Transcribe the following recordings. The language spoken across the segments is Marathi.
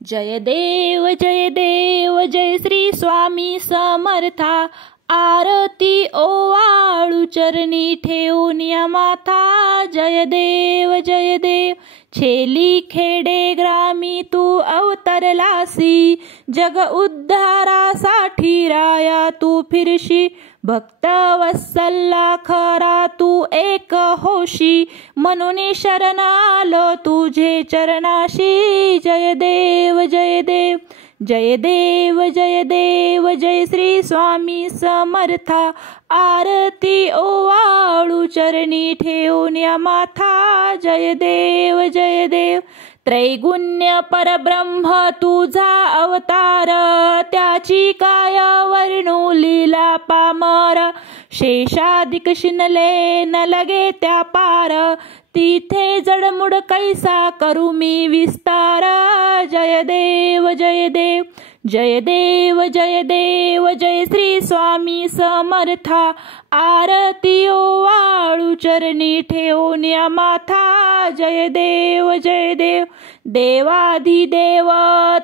जय देव जय श्री स्वामी समर्था। आरती ओवाळू चरणी ठेवून या माथा। जय देव छेली खेडे ग्रामी तू अवतरलासी। जग उद्धारासाठी राया तू फिरशी। भक्त वत्सला खरा तू एक होशी। म्हणून शरण आलो तुझे चरणाशी। जय देव जय श्री स्वामी समर्था। आरती ओवाळू चरणी ठेवून या माथा। जय देव त्रैगुण्य परब्रह्म तुझा अवतार। त्याची काय वर्णू लीला पामर। शेषादिक शिनले न लगे त्या पार। तिथे जडमुड कैसा करू मी विस्तार। जय देव जय श्री स्वामी समर्था। आरती ओवाळू चरणी ठेवून या माथा। जय देव देवाधिदेव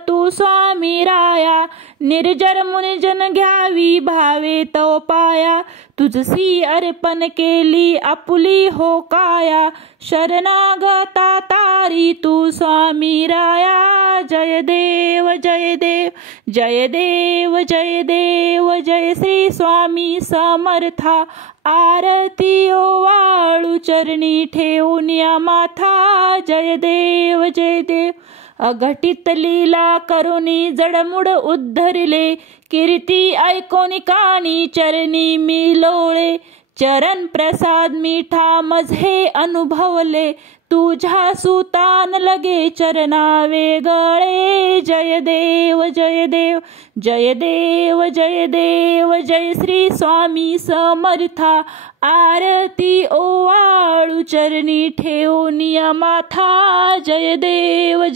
तू स्वामी राया। निर्जर मुनिजन घ्यावी भावे तो पाया। तुझसी अर्पण केली आपुली हो काया। शरणागता तारी तू स्वामी राया। जय देव जय श्री स्वामी समर्था। आरती ओवाळू चरणी ठेवून या माथा। जय देव अघटित लीला करुणी जडमुड उद्धरिले। कीर्ती ऐकोनी कानी चरणी मी लोळे। चरण प्रसाद मिठा मझे अनुभवले। तुझ्या सुतान लगे चरणा वेगळे। जय देव जय श्री स्वामी समर्था। आरती ओवाळू चरणी ठेवून या माथा। जय देव